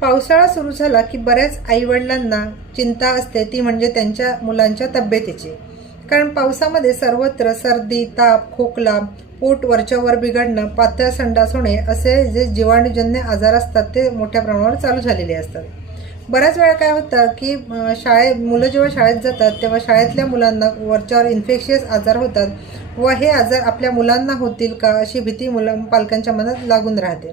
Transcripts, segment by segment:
पावसाळा सुरू झाला की बऱ्याच आईवडिलांना चिंता असते. ती म्हणजे त्यांच्या मुलांच्या तब्येतीची. कारण पावसामध्ये सर्वत्र सर्दी ताप खोकला पोट वरच्यावर बिघडणं पातळ संडास होणे असे जे जीवाणूजन्य आजार असतात ते मोठ्या प्रमाणावर चालू झालेले असतात. बऱ्याच वेळा काय होतं की शाळे मुलं जेव्हा शाळेत जातात तेव्हा शाळेतल्या मुलांना वरच्यावर इन्फेक्शियस आजार होतात व हे आजार आपल्या मुलांना होतील का अशी भीती मुलं पालकांच्या मनात लागून राहते.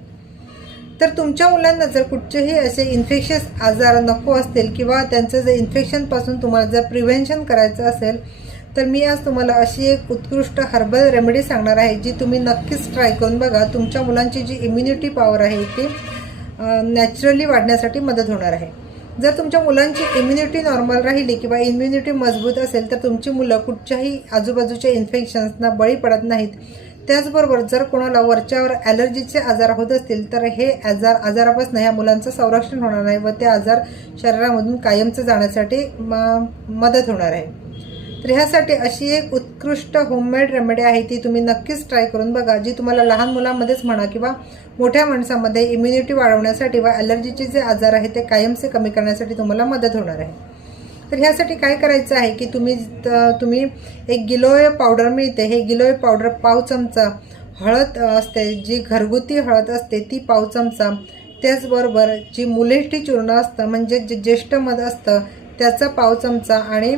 तर तुमच्या मुलांना जर कुठचेही असे इन्फेक्शियस आजार नको असतील किंवा त्यांचं जर इन्फेक्शनपासून तुम्हाला जर प्रिव्हेन्शन करायचं असेल तर मी आज तुम्हाला अशी एक उत्कृष्ट हर्बल रेमेडी सांगणार आहे जी तुम्ही नक्कीच ट्राय करून बघा. तुमच्या मुलांची जी इम्युनिटी पॉवर आहे ती नॅचरली वाढण्यासाठी मदत होणार आहे. जर तुमच्या मुलांची इम्युनिटी नॉर्मल राहिली किंवा इम्युनिटी मजबूत असेल तर तुमची मुलं कुठच्याही आजूबाजूच्या इन्फेक्शन्सना बळी पडत नाहीत. त्याचबरोबर जर कोणाला वरच्यावर ॲलर्जीचे आजार होत असतील तर हे आजार आजारापासून ह्या मुलांचं संरक्षण होणार आहे व ते आजार शरीरामधून कायमचं जाण्यासाठी म मदत होणार आहे. तर ह्यासाठी अशी एक उत्कृष्ट होममेड रेमेडी आहे ती तुम्ही नक्कीच ट्राय करून बघा जी तुम्हाला लहान मुलांमध्येच म्हणा किंवा मोठ्या माणसामध्ये इम्युनिटी वाढवण्यासाठी व ॲलर्जीचे जे आजार आहे ते कायमचे कमी करण्यासाठी तुम्हाला मदत होणार आहे. तर ह्यासाठी काय करायचं आहे की तुम्ही तुम्ही एक गिलोय पावडर मिळते हे गिलोय पावडर पाव चमचा हळद असते जी घरगुती हळद असते ती पाव चमचा त्याचबरोबर जी मुलेष्टी चूर्ण असतं म्हणजे जे ज्येष्ठ मध असतं त्याचा पाव चमचा आणि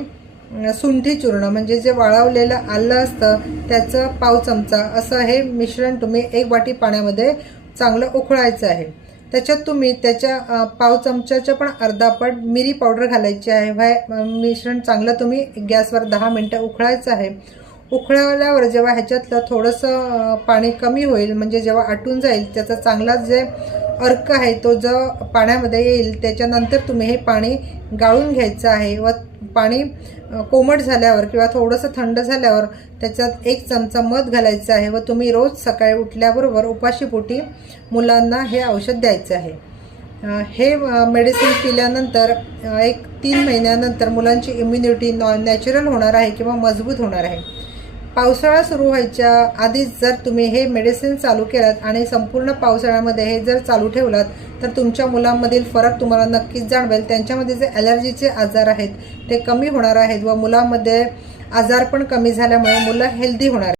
सुंठी चूर्ण म्हणजे जे वाळवलेलं आलं असतं त्याचं पाव चमचा असं हे मिश्रण तुम्ही एक वाटी पाण्यामध्ये चांगलं उकळायचं आहे. त्याच्यात तुम्ही त्याच्या पाव चमच्याच्या पण अर्धापट मिरी पावडर घालायची आहे. व्हाय मिश्रण चांगलं तुम्ही गॅसवर दहा मिनटं उकळायचं आहे. उकळवल्यावर जेव्हा ह्याच्यातलं थोडंसं पाणी कमी होईल म्हणजे जेव्हा आटून जाईल त्याचा चांगला जे अर्क आहे तो जो पाण्यामध्ये येईल त्याच्यानंतर तुम्ही हे पाणी गाळून घ्यायचं आहे व पाणी कोमट झाल्यावर किंवा थोडंसं थंड झाल्यावर त्याच्यात एक चमचा मध घालायचं आहे व तुम्ही रोज सकाळी उठल्याबरोबर उपाशीपोटी मुलांना हे औषध द्यायचं आहे. हे मेडिसिन पिल्यानंतर एक तीन महिन्यानंतर मुलांची इम्युनिटी नॉ नॅचरल होणार आहे किंवा मजबूत होणार आहे. पावसाळा सुरू व्हायच्या आधीच जर तुम्ही हे मेडिसिन चालू केलात आणि संपूर्ण पावसाळ्यामध्ये हे जर चालू ठेवलात तर तुमच्या मुलांमधील फरक तुम्हाला नक्कीच जाणवेल. त्यांच्यामध्ये जे ॲलर्जीचे आजार आहेत ते कमी होणार आहेत व मुलांमध्ये आजार पण कमी झाल्यामुळे मुलं हेल्दी होणार